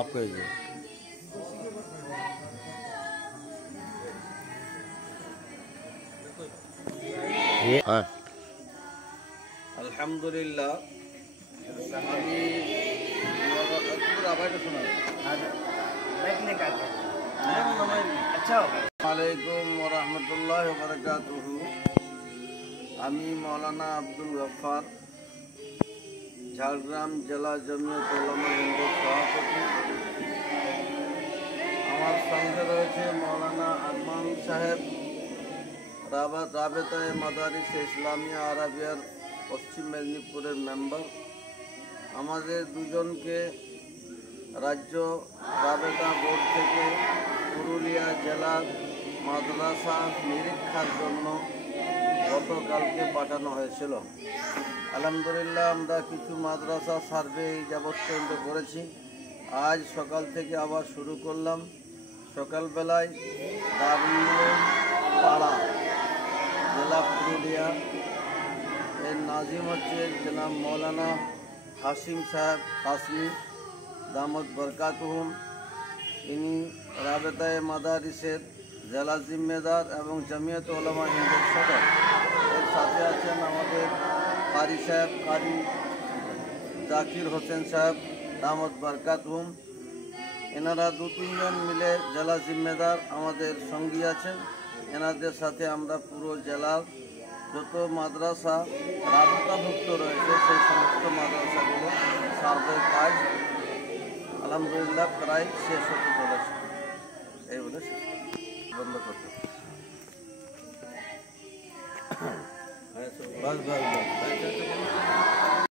आपको ये हाँ আলহামদুলিল্লাহ আমি আবার শোনা আলাইকুম ওরহমতুল্লাহ বারাকাতুহু। আমি মৌলানা আব্দুল গফফার, ঝাড়গ্রাম জেলা জমিয়ত উলামা হিন্দের সভাপতি। আমার সঙ্গে রয়েছে মৌলানা আরমান সাহেব, রাবেতায়ে মাদারিস ইসলামিয়া আরাবিয়ার পশ্চিম মেদিনীপুরের মেম্বার। আমাদের দুজনকে রাজ্য রাবেতা বোর্ড থেকে পুরুলিয়া জেলার মাদ্রাসা নিরীক্ষার জন্য গতকালকে পাঠানো হয়েছিল। আলহামদুলিল্লাহ আমরা কিছু মাদ্রাসা সার্ভে যাবৎ পর্যন্ত করেছি। আজ সকাল থেকে আবার শুরু করলাম। সকালবেলায় দারুল পাড়া, জেলা পুরুলিয়া, এর নাজিম হচ্ছে জনাব মৌলানা হাসিম সাহেব হাসমি দামত বরকাতুহুম। ইনি রাবেতায়ে মাদারিসের জেলা জিম্মেদার এবং জমিয়ত উলামা হিন্দের সদর। এর সাথে আছেন আমাদের কারি সাহেব, কারি জাকির হোসেন সাহেব দামত বরকাতুহুম। এনারা 2-3 জন মিলে জেলা জিম্মেদার আমাদের সঙ্গী আছেন। এনাদের সাথে আমরা পুরো জেলার যত মাদ্রাসা রাবেতাভুক্ত রয়েছে সেই সমস্ত মাদ্রাসাগুলো সার্ভে কাজ আলহামদুলিল্লাহ প্রায় শেষ হতে চলেছে। এই বলে শেষ বন্ধ করতে বাস বাস বাস।